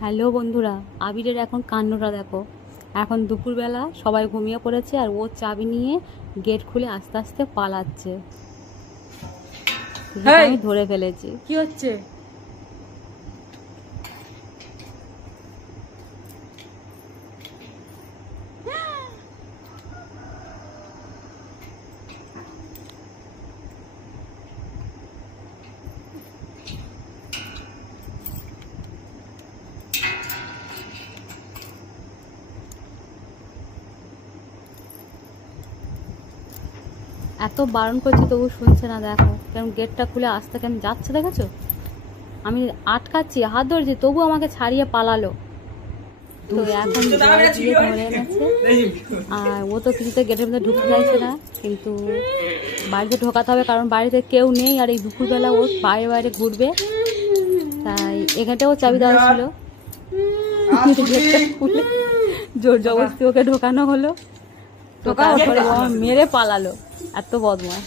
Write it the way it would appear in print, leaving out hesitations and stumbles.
Hello বন্ধুরা, আবিরের এখন কাণ্ডটা দেখো। এখন দুপুরবেলা সবাই ঘুমিয়ে পড়েছে আর ও চাবি নিয়ে গেট খুলে আস্তে আস্তে পালাচ্ছে। আমি ধরে ফেলেছি। কি হচ্ছে? এত বারণ করছি তবু শুনছে না। দেখো কেন গেটটা খুলে আসতে কেন যাচ্ছে, দেখেছো? আমি আটকাচ্ছি, হাত ধরেছি, তবু আমাকে ছাড়িয়ে পালালো। তো এখন গিয়ে ধরে এনেছে। আর ও তো কিছুতে গেটের মধ্যে ঢুকতে চাইছে না, কিন্তু বাড়িতে ঢোকাতে হবে, কারণ বাড়িতে কেউ নেই। আর এই দুপুরবেলা ও বাইরে বাইরে ঘুরবে, তাই এখানটাও চাবি দেওয়া ছিল। গেটটা খুলে জোর জবরদস্তি ওকে ঢোকানো হলো। তো তারপরে ও মেরে পালালো। এত বদমাশ।